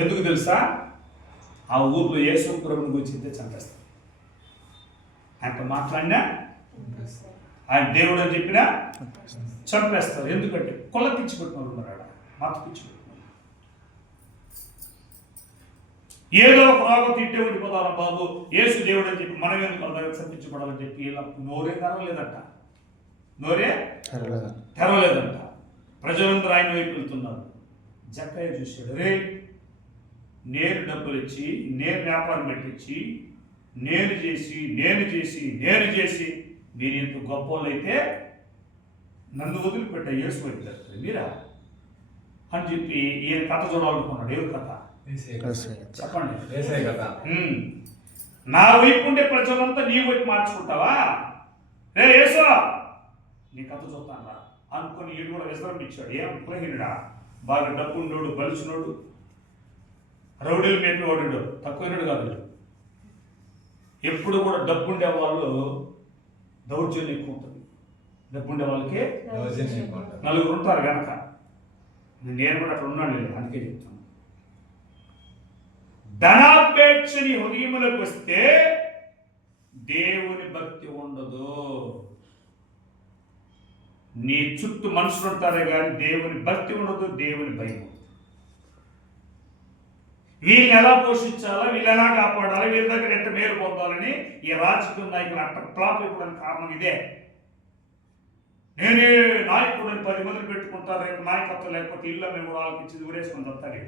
ఎందుకు తెలుసా? ఆ ఊర్లో యేసు ప్రభుని గురించి చంపేస్తారు. ఆయన మాట్లాడినా, ఆయన దేవుడు అని చెప్పినా చంపేస్తారు. ఎందుకంటే కొల్ల పిచ్చి పెట్టిన ఉన్నాడు, మత పిచ్చి పెట్టిన. ఏదో ఒక రోగం తిట్టే ఉండిపోతారా బాబు, యేసు దేవుడు అని చెప్పి మనం ఎందుకు అందరూ చంపించబడాలని చెప్పి ఇలా నోరే తెరవలేదంట, నోరే తెరవలేదంట. ప్రజలందరూ ఆయన వైపు వెళ్తున్నారు. జక్కయ్య చూశాడు, రే నేను డబ్బులు ఇచ్చి, నేను వ్యాపారం పెట్టించి, నేను చేసి మీరు ఇంత గొప్ప వాళ్ళైతే నన్ను వదిలిపెట్టా యేసు వైపు జరుగుతుంది మీరా అని చెప్పి ఈయన కథ చూడాలనుకున్నాడు. ఎవరి కథ? చెప్పండి. నా వైపు ఉండే ప్రజలంతా నీ వైపు మార్చుకుంటావా? రే యేసు నీ కథ చూస్తాను రా అనుకుని ఈడు కూడా విశ్రమించాడు. ఏం కులహీనుడా, బాగా డబ్బుండోడు, బలిసినోడు, రౌడీలు మేపేవాడు, తక్కువైనడు కాదు. ఎప్పుడు కూడా డబ్బుండే వాళ్ళు దౌర్జన్యం ఎక్కువ ఉంటుంది. డబ్బుండే వాళ్ళకి నలుగురు ఉంటారు కనుక. నేను కూడా అట్లా ఉన్నాను, అందుకే చెప్తాను. ధనాపేక్షని హృదయములకు వస్తే దేవుని భక్తి ఉండదు. నీ చుట్టూ మనుషులు ఉంటారే కానీ దేవుని భక్తి ఉండదు, దేవుని భయం ఉండదు. వీళ్ళని ఎలా పోషించాలా, వీళ్ళు ఎలా కాపాడాలి, వీళ్ళ దగ్గర ఎంత మేలు పొందాలని ఈ రాజకీయ నాయకులు అట్ట ఫ్లాప్ అయిపోవడానికి కారణం ఇదే. నేనే నాయకుడిని 10 మందిని పెట్టుకుంటారు, రేపు నాయకత్వం లేకపోతే ఇల్లు మేము వాళ్ళకి ఇచ్చి ఊరేసుకొని వస్తాడు.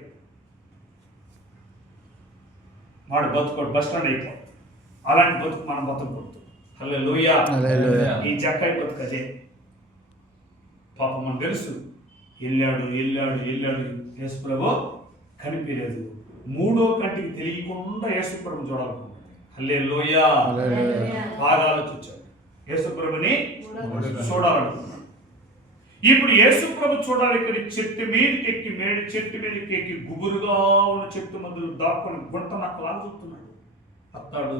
వాడు బతుకోడు, బస్ స్టాండ్ అయిపో. అలాంటి బతుకు మనం బతుకూడదు. హల్లెలూయా. ఈ జక్కయ్య బతుకు అదే. పాపం మనకు తెలుసు, వెళ్ళాడు యేసు ప్రభు కనిపించలేదు. 3వ కంటికి తెలియకుండా యేసు ప్రభుని చూడాలనుకున్నాడు. హల్లెలూయా. బాగా ఆలోచించాడు, యేసు ప్రభుని చూడాలనుకున్నాడు. ఇప్పుడు యేసు ప్రభు చూడాలి. ఇక్కడ చెట్టు మీదకి ఎక్కి, మేడి చెట్టు మీదకి ఎక్కి గుబురుగా ఉన్న చెట్టు మధ్యలో దాక్కుని గుంట నాకు లాగుతున్నాడు. వస్తాడు.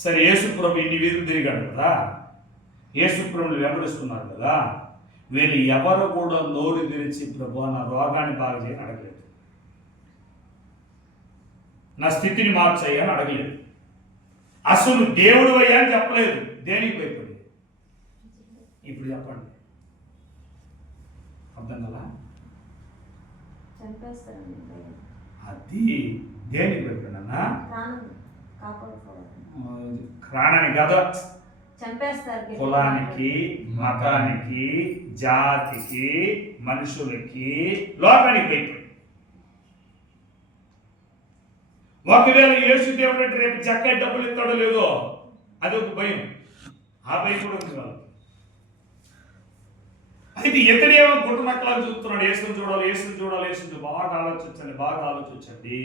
సరే, యేసు ప్రభు ఇన్ని వీధులు తిరిగాడు కదా, యేసు ప్రభుని వెంబడిస్తున్నారు కదా. వీళ్ళు ఎవరు కూడా నోరు తెరిచి ప్రభు నా రోగాన్ని బాగా చేయని అడగలేదు, నా స్థితిని మార్చయ్యని అడగలేదు, అసలు దేవుడు అయ్యా అని చెప్పలేదు. దేనికి భయపడి? ఇప్పుడు చెప్పండి, అర్థం కదా? అది దేనికి భయపడినా? ప్రాణానికి కదా, కులానికి, మతానికి, జాతికి, మనుషులకి, లోకానికి భయపడి. ఒకవేళ యేసు దేవుడు అంటే రేపు జక్కయ్య డబ్బులు ఇస్తాడో లేదో అది ఒక భయం. ఆ భయం కూడా ఉంది వాళ్ళు. అయితే ఇతడేమో గుట్టనక్కలాగా చూస్తున్నాడు, యేసుని చూడాలి. బాగా ఆలోచించండి.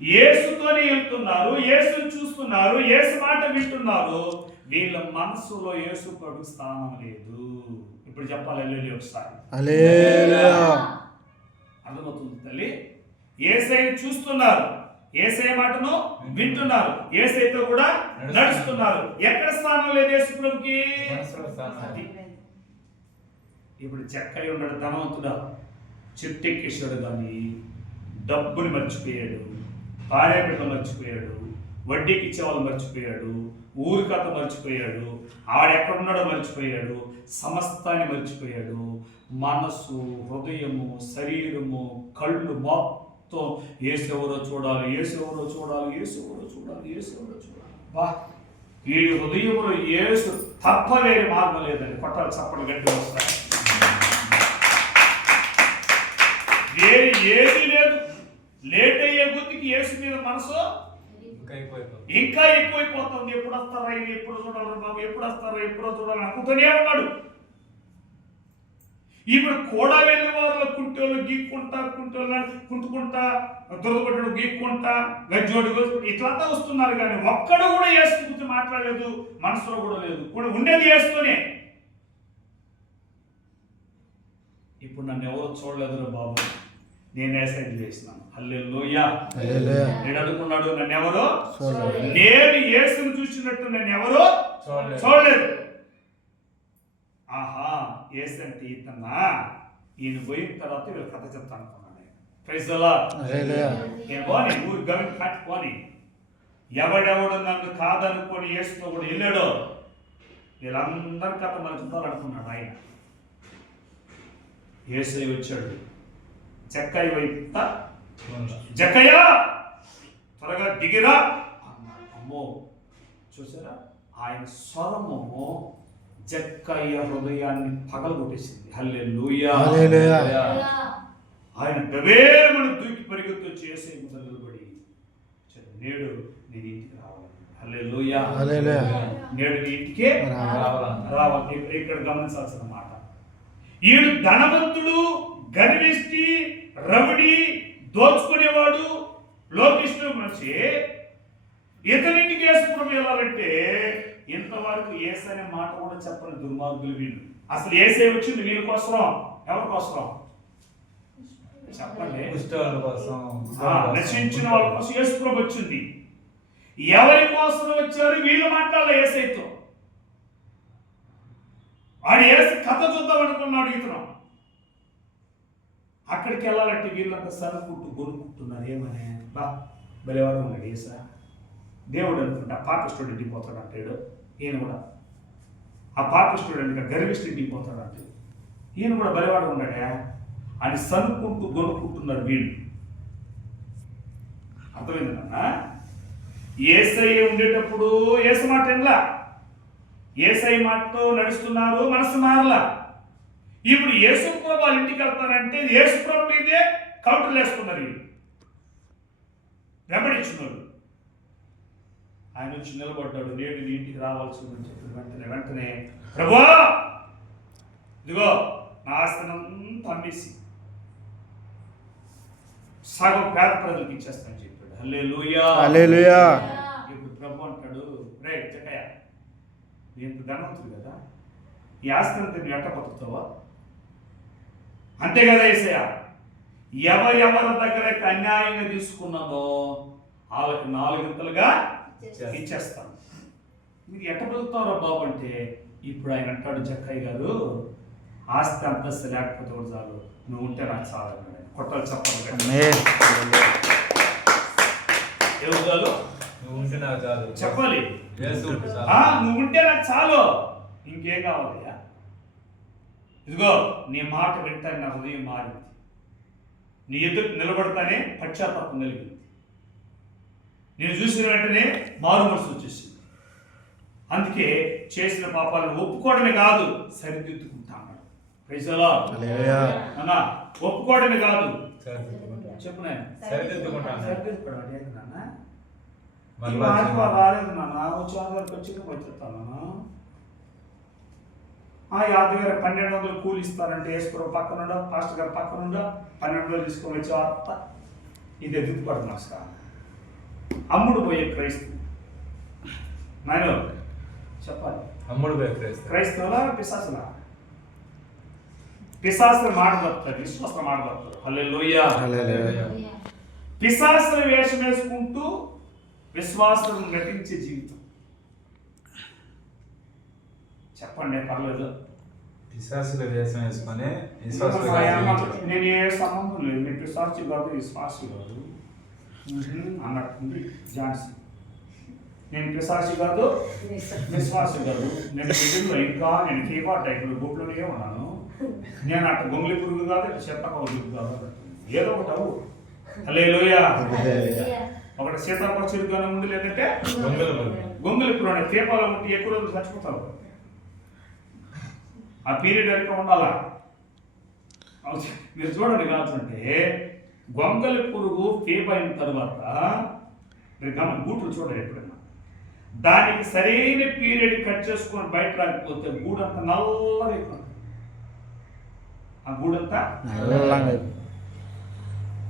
యేసుతోనే వెళ్తున్నారు, యేసుని చూస్తున్నారు, యేసు మాట వింటున్నారు. వీళ్ళ మనసులో యేసు ప్రభు స్థానం లేదు. ఇప్పుడు చెప్పాలి హల్లెలూయా ఒకసారి. అర్థమవుతుంది తల్లి? యేసయ్యని చూస్తున్నారు, యేసయ్య మాటను వింటున్నారు, యేసయ్యతో కూడా నడుస్తున్నారు. ఎక్కడ స్థానం లేదు యేసు ప్రభుకి? ఇప్పుడు జక్కయ్య ఉన్నాడు, ధనవంతుడా, చెట్టు ఎక్కేశాడు కానీ డబ్బుని మర్చిపోయాడు, భార్య బిడ్డలు మర్చిపోయాడు, వడ్డీకి ఇచ్చేవాళ్ళు మర్చిపోయాడు, ఊరి కథ మర్చిపోయాడు, ఆడెక్కడున్నాడో మర్చిపోయాడు, సమస్తాన్ని మర్చిపోయాడు. మనసు, హృదయము, శరీరము, కళ్ళు మొత్తం యేసెవరో చూడాలి. బా, ఈ హృదయంలో యేసు తప్ప వేరే మార్గం లేదని కొట్టాలి, చప్పట్లు గట్టిగా వస్తాయి. వేరే ఏది లేదు. లేట్ అయ్యే గుర్తికి యేసు మీద మనసు ఇంకా ఎక్కువైపోతుంది. ఎప్పుడు వస్తారా, ఎప్పుడు చూడాలి బాబు, ఎప్పుడో చూడాలి అనుకుంటూనే ఉన్నాడు. ఇప్పుడు కూడా వెళ్ళిన వాళ్ళు కుంటోళ్ళు గీక్కుంటా, దొరకబడ్డాడు గీక్కుంటా, గజ్జోడు ఇట్లంతా వస్తున్నారు కానీ ఒక్కడు కూడా యేసు గురించి మాట్లాడలేదు, మనసులో కూడా లేదు. కూడా ఉండేది యేసుతోనే. ఇప్పుడు నన్ను ఎవరు చూడలేదురా బాబు, నేను యేసయ్యని చేసినాను. హల్లెలూయా. నేను అనుకున్నాడు, నన్ను ఎవరో నేను యేసుని చూసినట్టు నన్ను ఎవరో చూడలేదు. ఆహా, ఏసంటే ఇతన్నా, ఈయన పోయిన తర్వాత వీళ్ళు కథ చెప్తాను అనుకున్నాను నేను. Praise the lord. నేను పోని ఊరు గవిని కట్టుకొని ఎవడెవడు నన్ను కాదనుకొని యేసుతో కూడా వెళ్ళాడో వీళ్ళందరి కథ మనం చూడాలనుకున్నాడు ఆయన. యేసయ్య వచ్చాడు, జక్కయ్య వైపు జక్కయ్య త్వరగా దిగిరా అన్నాడు. అమ్మో చూసారా, ఆయన స్వరము జక్కయ్య హృదయాన్ని పగలగొట్టేసింది. హల్లెలూయా. ఆయన గవేమని దూకి పరిగెత్తి వచ్చి యేసయ్య ముందు నిలబడి, నేడు నేను ఇంటికి రావాలి. హల్లెలూయా. నేడు నీ ఇంటికి రావాలి. ఇక్కడ గమనించాల్సిన మాట, ఈడు ధనవంతుడు, గర్విష్టి, రౌడీ, దోచుకునేవాడు, లోకిష్ఠుడు మనిషి. ఇతనింటికి యేసుప్రభు వెళ్ళాలంటే ఇంతవరకు యేసు అనే మాట కూడా చెప్పని దుర్మార్గులు వీళ్ళు. అసలు యేసే వచ్చింది వీళ్ళ కోసం, ఎవరి కోసం చెప్పండి? నశించిన వాళ్ళ కోసం యేసుప్రభు వచ్చింది. ఎవరి కోసం వచ్చారు వీళ్ళు మాట్లాడాలి యేసయ్యతో. ఆడు యేసు కథ చూద్దాం అనుకున్నాడు ఇతను. అక్కడికి వెళ్ళాలంటే వీళ్ళంతా సరుకుంటూ కొనుక్కుంటున్నారు. ఏమనే బా బలివాడు ఉన్నాడు యేసా, దేవుడు అనుకుంటా పాప స్టూడెంట్కి పోతాడు అంటాడు. ఈయన కూడా ఆ పాప స్టూడెంట్గా గర్విష్ఠ ఇంటికి పోతాడు అంటే ఈయన కూడా బలివాడు ఉన్నాడా అని సనుక్కుంటూ కొనుక్కుంటున్నారు వీళ్ళు. అర్థమైందన్నా? యేసయ్య ఉండేటప్పుడు యేసు మాట ఎంలా, యేసయ్య మాటతో నడుస్తున్నారు, మనసు మారలా. ఇప్పుడు యేసుప్రభు వాళ్ళ ఇంటికి వెళ్తారంటే యేసుప్రభు మీదే కౌంటర్లు వేసుకున్నారు వీళ్ళు, వెంబడించున్నారు. ఆయన వచ్చి నిలబడ్డాడు, నేడు నీ ఇంటికి రావాల్సిందని చెప్పిన వెంటనే ప్రభువా ఇదిగో నా ఆస్తినంతా అమ్మేసి సగం పేద ప్రజలకు ఇచ్చేస్తానని చెప్పాడు. హల్లెలూయా. ఇప్పుడు ప్రభు అంటాడు, రే జక్కయ్య నేను ధనవంతుడు కదా, ఈ ఆస్తిని నువ్వు ఎట్ట బతుకుతావా? అంతే కదా యేసయ్య, ఎవరెవరి దగ్గర అన్యాయంగా తీసుకున్నామో వాళ్ళకి 4 వింతలుగా ఇచ్చేస్తాను. మీరు ఎట్ట బతుకుతారో బాబు అంటే ఇప్పుడు ఆయన అంటాడు, జక్కయ్య గారు ఆస్తి అంతస్తు లేకపోతే కూడా చాలు, నువ్వు ఉంటే నాకు చాలు అన్నాడు. కొట్టాలి చెప్పాలి, చెప్పాలి నువ్వు ఉంటే నాకు చాలు, ఇంకేం కావాలయ్యా? ఇదిగో నీ మాట వింటాను, నా హృదయం మారింది, నీ ఎదురు నిలబడతానే పశ్చాత్తాపం కలిగింది, నేను చూసిన వెంటనే మారు మనసు వచ్చేసింది. అందుకే చేసిన పాపాలను ఒప్పుకోవడమే కాదు సరిదిద్దుకుంటా అన్నాడు. Praise the lord. అన్నా ఒప్పుకోవడమే కాదు చెప్పు నాయన సరిదిద్దుకోవడం అంటే నాన్న రాలేదు నాన్న, వచ్చి ఆధార్కి వచ్చి వచ్చేస్తాను. ఈ ఆదివారం 1200 కూలి ఇస్తారంటే వేసుకోవడం పక్కనుండ పాస్టర్ గారు పక్కనుండ 1200 తీసుకొని వచ్చే వార్త ఇది ఎదుగుపడు నమస్కారం. అమ్ముడు పోయే క్రైస్తవు నాయన చెప్పాలి, అమ్ముడు పోయే క్రైస్తవులా పిశాసులా? పిశాసుల మాట తప్పుతారు, విశ్వాసం మాట తప్పుతారు. హల్లెలూయా. పిశాసుల వేషం వేసుకుంటూ విశ్వాసం నటించే జీవితం చెప్పండి, పర్లేదు. పిశాసుల వేషం వేసుకొని నేను ఏ సంబంధం లేదు, నేను పిశాచి కాదు విశ్వాసి కాదు అన్నట్టుంది ఝాన్సీ. నేను పిశాచి కాదు విశ్వాసి కాదు, నేను బిడ్డలో ఇంకా నేను కీబా టైప్లో గూట్లోనే ఉన్నాను, నేను అట్ట గొంగలి పురుగు కాదు, చెత్తకవులు కాదు, ఏదో ఒకటి అవు. హల్లెలూయా. ఒకటి సీతాపల చిరుగానే ఉండి, లేదంటే గొంగలి పురుగు అనే దీపాలు ఉంటే ఎక్కువ రోజులు చచ్చిపోతావు. ఆ పీరియడ్ వరకు ఉండాలా. మీరు చూడండి కావాలంటే గొంగలి పురుగు ఫేప్ అయిన తర్వాత మీరు గూట్లు చూడండి ఎప్పుడైనా, దానికి సరైన పీరియడ్ కట్ చేసుకొని బయట రాకపోతే గూడంతా నల్లగా అయిపోతుంది. ఆ గూడంతా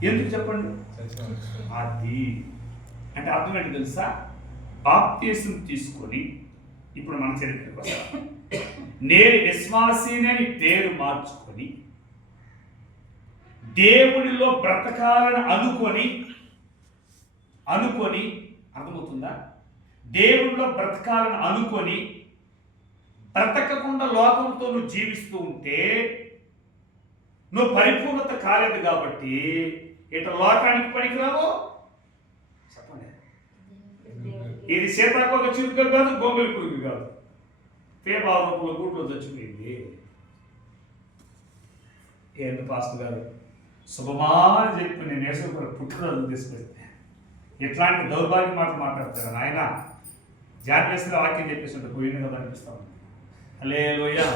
ఎందుకు చెప్పండి? అది అంటే అర్థం ఏంటి తెలుసా? బాప్తిసం తీసుకొని ఇప్పుడు మన చరిత్రకు వస్తా, నేను విశ్వాసిని పేరు మార్చుకొని దేవుడిలో బ్రతకాలని అనుకొని అర్థమవుతుందా? దేవుడిలో బ్రతకాలని అనుకొని బ్రతకకుండా లోకంతో నువ్వు జీవిస్తూ ఉంటే నువ్వు పరిపూర్ణత కాలేదు కాబట్టి ఇట లోకానికి పనికిరావు. చెప్పండి, ఇది సీతాకోక చిలుక కాదు, గోంగలి పురుగు కాదు, పేపా రూపంలో గూట్లో చచ్చిపోయింది. ఏంటి పాస్టర్ గారు శుభమాని చెప్పి నేను వేసుకుని పుట్టినరోజు తీసుకొస్తే ఇట్లాంటి దౌర్భాగ్య మాటలు మాట్లాడతారు ఆయన. జాగ్రత్తగా వాక్యం చెప్పేసి పోయింది కదా అనిపిస్తాను. హల్లెలూయా.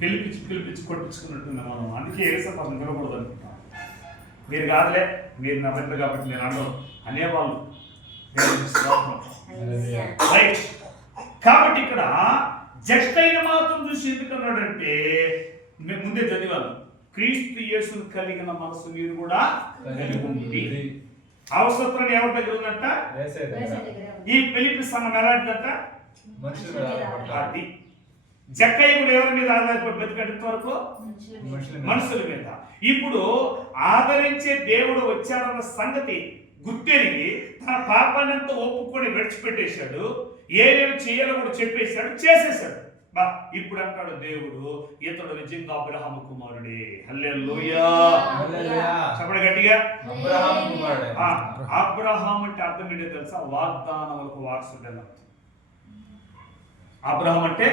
పిలిపించి కొట్టించుకున్నట్టుంది మనం. అందుకే ఏసపని నిలకూడదు అనుకుంటాం. మీరు కాదులే, మీరు నా బిడ్డ కాబట్టి నేను అనడం అనేవాళ్ళు. రైట్. కాబట్టి ఇక్కడ జక్కైన మాత్రం చూసి ఎందుకన్నాడంటే మేము ముందే చదివాను, క్రీస్తు యేసును కలిగిన మనసు మీరు కూడా కలిగి ఉంది. అవసరం ఎవరి దగ్గర ఉందంట? ఈ ఫిలిప్పీ సంఘం ఎలాంటిదంట? అది జక్కయ్య కూడా ఎవరి మీద ఆధారపడి బతికంత వరకు మనుషుల మీద. ఇప్పుడు ఆదరించే దేవుడు వచ్చాడన్న సంగతి గుర్తెరిగి తన పాపాన్ని అంతా ఒప్పుకొని విడిచిపెట్టేశాడు. ఏమేమి చేయాలో కూడా చెప్పేశాడు, చేసేశాడు. బా ఇప్పుడు అంటాడు దేవుడు, ఇతడు నిజంగా అబ్రహాము కుమారుడే. హల్లెలూయా. చెప్పండి గట్టిగా, అబ్రహాము కుమారుడే. అబ్రహాం అంటే అర్థం ఏంటో తెలుసా? వాగ్దానములకు వారసుడు అని అర్థం. అబ్రహాం అంటే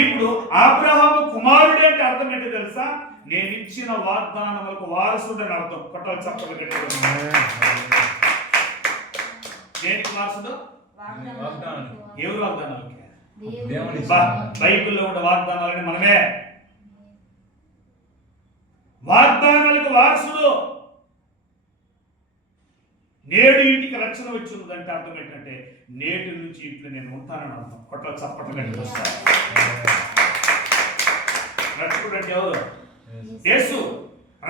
ఇప్పుడు అబ్రహాము కుమారుడే అంటే అర్థం ఏంటో తెలుసా? నేను ఇచ్చిన వాగ్దానములకు వారసుడు అని అర్థం. కొట్టాలి చప్పట్లు గట్టిగా. దేనికి వారసుడు? ఎవరు వాగ్దానాలకి? బైబిల్లో ఉన్న వాగ్దానాలని మనమే. వాగ్దానాలకు వారసుడు. నేడు ఇంటికి రక్షణ వచ్చి ఉన్నదంటే అర్థం ఏంటంటే నేటి నుంచి ఇంట్లో నేను ఉంటానని అర్థం. కొట్ల చప్పట్లు గట్టి వస్తాను. రక్షకుడు అంటే ఎవరు? యేసు.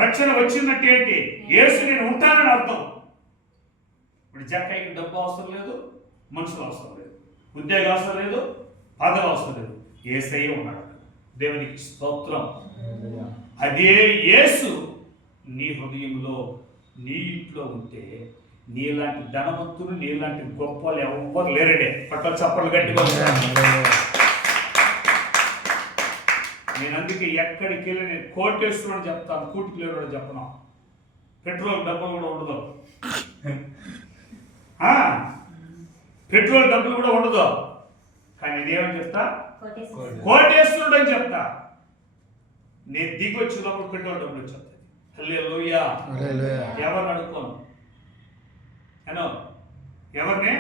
రక్షణ వచ్చిందంటే ఏంటి? యేసు నేను ఉంటానని అర్థం. ఇప్పుడు జక్కయ్యకి డబ్బు అవసరం లేదు, మనుషులు అవసరం లేదు, ఉద్యోగం అవసరం లేదు, పదవి అవసరం లేదు. యేసయ్య ఉన్నాడు. దేవునికి స్తోత్రం. అదే యేసు నీ హృదయంలో నీ ఇంట్లో ఉంటే నీలాంటి ధనవంతులు నీలాంటి గొప్ప వాళ్ళు ఎవ్వరు లేరడే. పట్ల చప్పట్లు గట్టిగా. నేను అందుకే ఎక్కడికి వెళ్ళి నేను కోటేశ్వరుడు చెప్తాను, కూటికి లేడు చెప్పను. పెట్రోల్ డబ్బులు కూడా ఉండదు, పెట్రోల్ డబ్బులు కూడా ఉండదు. కానీ ఇదేమని చెప్తా? కోటేశ్వరుడు అని చెప్తా. నేను దిగి వచ్చినప్పుడు పెట్రోల్ డబ్బులు వచ్చేస్తాయి. హల్లెలూయా. ఎవరిని అడుక్కోను, ఎవరిని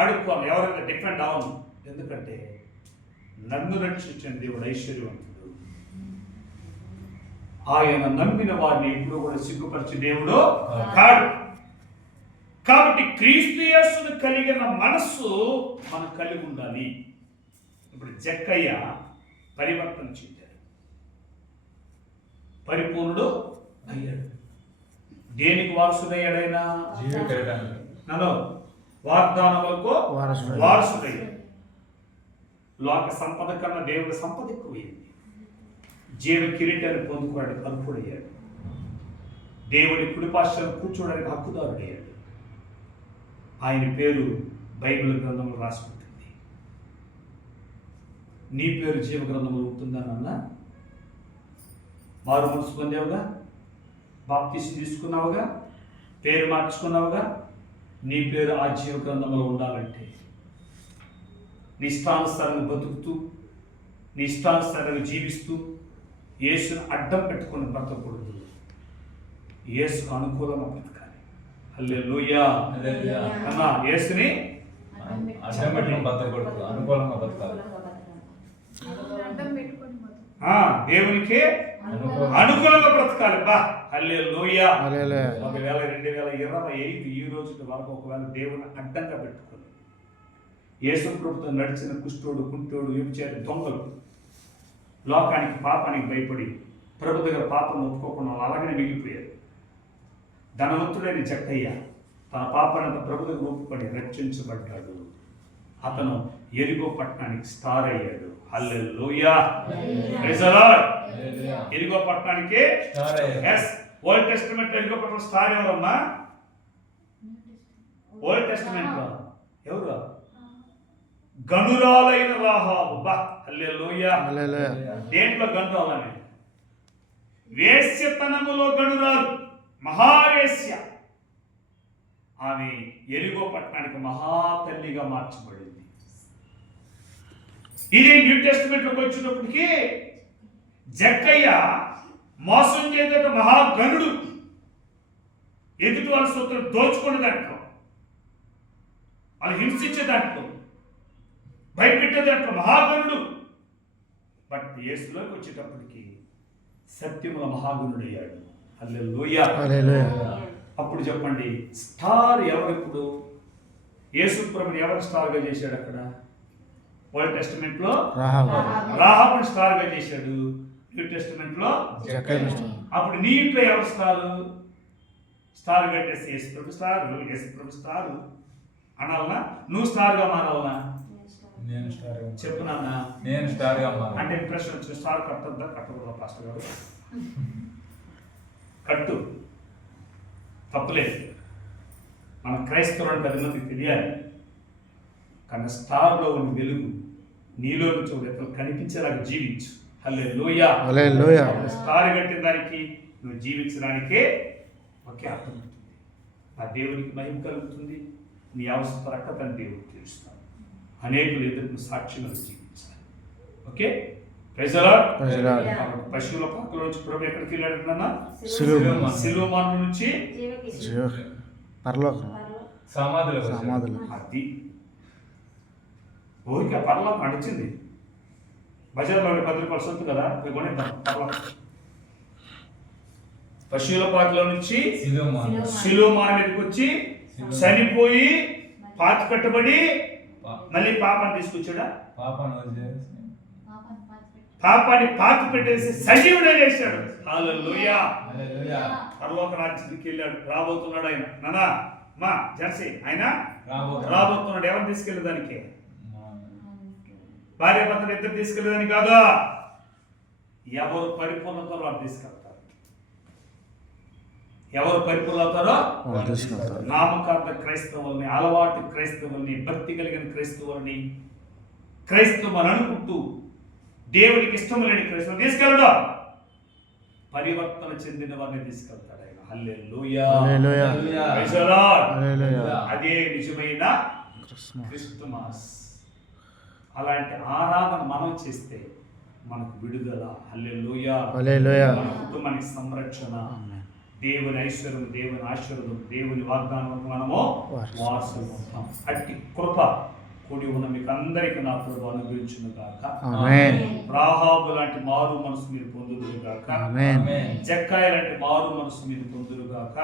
అడుక్కోను, ఎవరైనా డిపెండ్ అవను. ఎందుకంటే నన్ను రక్షించిన దేవుడు ఐశ్వర్యవంతుడు. ఆయన నమ్మిన వారిని ఎప్పుడు కూడా సిగ్గుపరిచే దేవుడు కాడు. కాబట్టి క్రీస్తు యేసును కలిగిన మనస్సు మనం కలిగి ఉండాలి. ఇప్పుడు జక్కయ్య పరివర్తన చెందాడు, పరిపూర్ణుడు అయ్యాడు. దేనికి వారసుడయ్యాడైనా? నన్ను వాగ్దానములకు వారసుడయ్యాడు. లోక సంపద కన్నా దేవుడి సంపద ఎక్కువైంది. జీవ కిరీటాన్ని పొందుకోవడానికి అర్హుడయ్యాడు. దేవుని కుడిపార్శ్వలో కూర్చోవడానికి హక్కుదారుడయ్యాడు. ఆయన పేరు బైబిల్ గ్రంథంలో రాసుకుంటుంది. నీ పేరు జీవ గ్రంథంలో ఉంటుందని అన్నా? మారు మనసు పొందావుగా, బాప్తీసం తీసుకున్నావుగా, పేరు మార్చుకున్నావుగా, నీ పేరు ఆ జీవ గ్రంథంలో ఉండాలంటే నీ ఇష్టానుసారంగా బతుకుతూ నీ ఇష్టానుసారంగా జీవిస్తూ యేసును అడ్డం పెట్టుకుని బ్రతకూడదు. యేసుకు అనుకూలంగా బ్రతకాలి. హల్లెలూయా. అన్నా యేసుని అడ్డం పెట్టుకుని బ్రతకూడదు, అనుకూలంగా బతకాలి. దేవునికి అనుకూలంగా బ్రతకాలి. బా హల్లెలూయా. ఒకవేళ 2025 ఈ రోజు వరకు ఒకవేళ దేవుని అడ్డంగా పెట్టుకుని యేసు ప్రభుతో నడిచిన కుష్ఠోడు, కుంటోడు, వ్యభిచారి, దొంగలు లోకానికి పాపానికి భయపడి ప్రభు దగ్గర పాపం ఒప్పుకోకుండా అలాగనే మిగిలిపోయారు. ధనవంతుడైన జక్కయ్య తన పాపానంత ప్రభు దగ్గర ఒప్పుకొని రక్షించబడ్డాడు. అతను ఎరిగో పట్టణానికి స్టార్ అయ్యాడు. హల్లెలూయా. Praise the Lord. ఎరిగో పట్టణానికి ఓల్డ్ టెస్టమెంట్ ఎరిగో పట్టణం స్టార్ ఎవరమ్మా? ఓల్డ్ టెస్టమెంట్ లో ఎవరు? గనురాలైన రాహాబు. బా హల్లెలూయా. హల్లెలూయా. దేంట్లో గనురాలనే? వేశ్యతనములో గనురాలు, మహావేశ్య. ఆమె ఎరిగో పట్టణానికి మహాతల్లిగా మార్చబడింది. ఇది న్యూ టెస్టిమెంట్ లోకి వచ్చినప్పటికీ జక్కయ్య మోసం చేసేట మహాగణుడు, ఎదుటి వాళ్ళ సొత్తులు దోచుకునే దాంట్లో, వాళ్ళు హింసించే దాంట్లో, భయపెట్టే దాంట్లో మహాగణుడు. బట్ యేసులోకి వచ్చేటప్పటికి సత్యముల మహాగుణుడయ్యాడు. హల్లెలూయా. హల్లెలూయా. అప్పుడు చెప్పండి, స్టార్ ఎవరెప్పుడు? యేసు ప్రభుని ఎవరు స్టార్గా చేశాడు? అక్కడ ఓల్డ్ టెస్టిమెంట్ లో రాహాబుని స్టార్గా చేశాడు, న్యూ టెస్టిమెంట్ లో జక్కయ్య. అప్పుడు నీ ఇంట్లో ఎవరు స్టార్ కట్టేసి యేసు ప్రభు స్టార్ అనాలనా? నువ్వు స్టార్గా మారాలనా? నేను స్టార్ గా చెప్పు నాన్న. నేను స్టార్ గా మారాలి. అంటే ఇంప్రెషన్ వచ్చి స్టార్ కట్టద్దా కట్టకూడదా పాస్టర్ గారు? కట్టు, తప్పులేదు. మన క్రైస్తవులను 10 మందికి తెలియాలి. కానీ స్టార్లో ఉన్న వెలుగు నీలో నుంచి ఇతరులు కనిపించేలాగా జీవించు. హల్లెలూయా. హల్లెలూయా. స్టార్ కట్టిన దానికి నువ్వు జీవించడానికే ఒకే అర్థం ఉంటుంది. ఆ దేవునికి మహిమ కలుగుతుంది. నీ అవసరం ప్రక్కన దేవుడు తీరుస్తాడు. అనేకులు ఎదురు సాక్ష్యంగా జీవించాలి. Okay, praise the lord. Praise the lord. పశువుల పాకలో నుంచి ప్రభు ఎక్కడికి వెళ్ళాడున్నా? సిలువ. సిలువమాను నుంచి పరలోకం సమాధులు సమాధులు. అది ఊరికే పరలోకం అడిచింది. బజార్లో 10 రూపాయలు సొత్తు కదా, కొనిద్దాం పరలోకం. పశువుల పాకలో నుంచి సిలువమాను మీదకి వచ్చి చనిపోయి పాతి పెట్టబడి మళ్ళీ పాపాన్ని తీసుకొచ్చాడా? పాపాన్ని పాతి పెట్టేసి సజీవుడే చేశాడు. హల్లెలూయా. పరలోక రాజ్యానికి వెళ్ళాడు. రాబోతున్నాడు ఆయన. నానా మా జెర్సీ ఆయన రాబోతున్నాడు. ఎవరు తీసుకెళ్ళేదానికి? భార్య భర్తలు ఇద్దరు తీసుకెళ్ళేదానికి కాదు. ఎవరు పరిపూర్ణతో వారు తీసుకెళ్తారు. ఎవరు పరిపూర్ణవుతారో నామకార్థ క్రైస్తవుల్ని, అలవాటు క్రైస్తవుల్ని, భక్తి కలిగిన క్రైస్తవుల్ని, క్రైస్తవుని అనుకుంటూ దేవునికి ఇష్టం లేని క్రైస్తవులు తీసుకెళ్ళడం, పరివర్తన చెందిన వారిని తీసుకెళ్తాడు ఆయన. హల్లెలూయా. Praise the Lord. అదే నిజమైన క్రిస్మస్. అలాంటి ఆరాధన మనం చేస్తే మనకు విడుదల. హల్లెలూయా. మన కుటుంబానికి సంరక్షణ, దేవుని ఐశ్వర్యం, దేవుని ఆశీర్వాదం, దేవుని వాగ్దానం మనము వారసులు ఉంటాం. అట్టి కృప కూడి ఉన్న మీకు అందరికీ నా ప్రభు అనుగ్రహించును గాక. రాహాబు లాంటి మారు మనసు మీరు పొందుదురు గాక. జక్కాయ లాంటి మారు మనసు మీరు పొందురు గాక.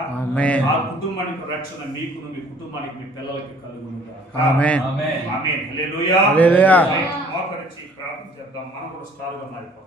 ఆ కుటుంబానికి రక్షణ మీకును, మీ కుటుంబానికి, మీ పిల్లలకి కలుగును గాక. ఆమేన్. హల్లెలూయా. మోకరించి ప్రార్థన చేద్దాం. మనం కూడా స్టార్గా మారిపోతాం.